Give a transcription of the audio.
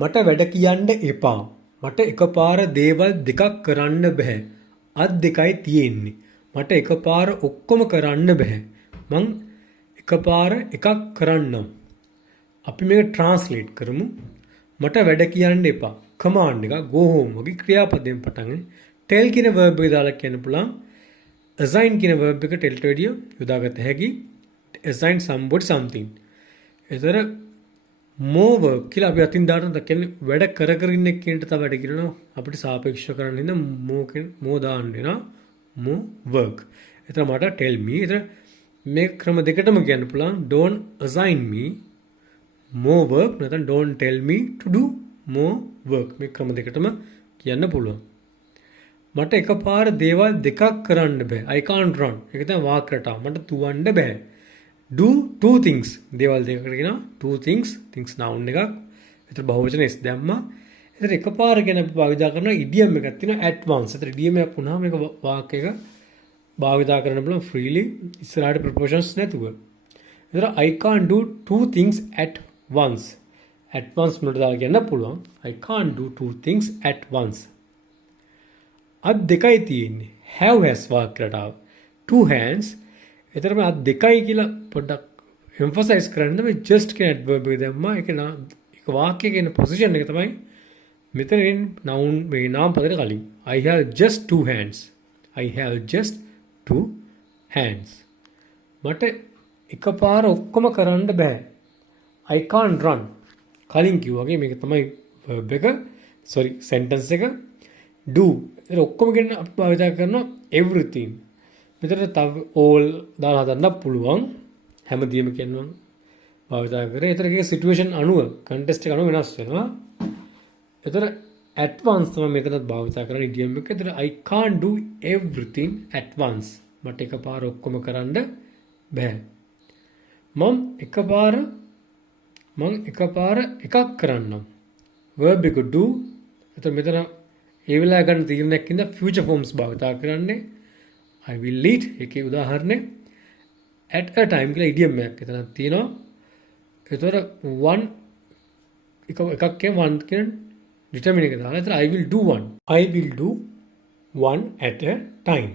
මට වැඩ කියන්න එපා. මට එකපාර දේවල් දෙකක් කරන්න බෑ. අත් දෙකයි තියෙන්නේ. මට එකපාර ඔක්කොම කරන්න බෑ. මං එකපාර එකක් කරන්නම්. අපි මේක ට්‍රාන්ස්ලේට් කරමු. මට වැඩ කියන්න එපා. කමාන්ඩ් එක go home වගේ ක්‍රියාපදයෙන් පටන් ගන්න. tell කියන verb එක දාලා කියන්න පුළුවන්. assign කියන verb එක tell ට වැඩිය යොදාගත හැකි. assign somebody something. ඒතර more work කියලා අපි අතින් දාන කියන්නේ වැඩ කර කර ඉන්න කෙනට තව වැඩ කරනවා අපිට සාපේක්ෂව කරන්න ඉන්න more දාන්න වෙනවා more work. ඒතර මට tell me ඒතර මේ ක්‍රම දෙකටම කියන්න පුළුවන් don't assign me more work නැත්නම් don't tell me to do more work මේ ක්‍රම දෙකටම කියන්න පුළුවන්. මට එකපාර දේවල් දෙකක් කරන්න බෑ. I can't run. ඒක තමයි වාක් රටාව. මට තුවන්න බෑ. do two things දේවල් දෙකකට කියනවා two things things noun එකක්. ඒතර බහුවචන s දැම්මා. ඒතර එකපාර ගැන අපි භාවිතා කරන idiom එකක් තියෙනවා at once. ඒතර idiom එකක් වුණාම මේක වාක්‍යයක භාවිතා කරන්න පුළුවන් freely ඉස්සරහට prepositions නැතුව. ඒතර I can't do two things at once. at once වලට දාලා කියන්න පුළුවන් I can't do two things at once. අත් දෙකයි තියෙන්නේ. have has වාක්‍යයටාව. two hands. ඒතර මේ අත් දෙකයි කියලා පොඩ්ඩක් emphasize කරන්න මේ just කියන adverb එක දැම්මා. ඒක වාක්‍යයක ඉන්න position එක තමයි මෙතනින් noun මේ නාම පදයට කලින්. I have just two hands. I have just two hands. මට එකපාර ඔක්කොම කරන්න බෑ. I can't run. කලින් කිව්වාගේ මේක තමයි verb එක sentence එක do. ඒක ඔක්කොම කියන අපි භාවිත කරනවා everything. මෙතන තව all දාලා හදන්න පුළුවන්. හැමදේම කියනවා භාවිත කරේ. ඒතර ඒකේ situation අනුව context එක අනුව වෙනස් වෙනවා. ඒතර at once තමයි මෙතනත් භාවිත කරන idiom එක. ඒතර I can't do everything at once. මට එකපාර ඔක්කොම කරන්න බෑ. මම එකපාර එකක් කරන්නම්. verb එක do. ඒතර මෙතන ඒ වෙලාව ගන්න තීරණයක් ඉඳ future forms භාවිත කරන්නේ. I will eat එකේ උදාහරණය at a time කියලා idiom එකක් එතන තියෙනවා. ඒතර one එකක් කියන one කියන determine එක දාලා ඒතර I will do one at a time.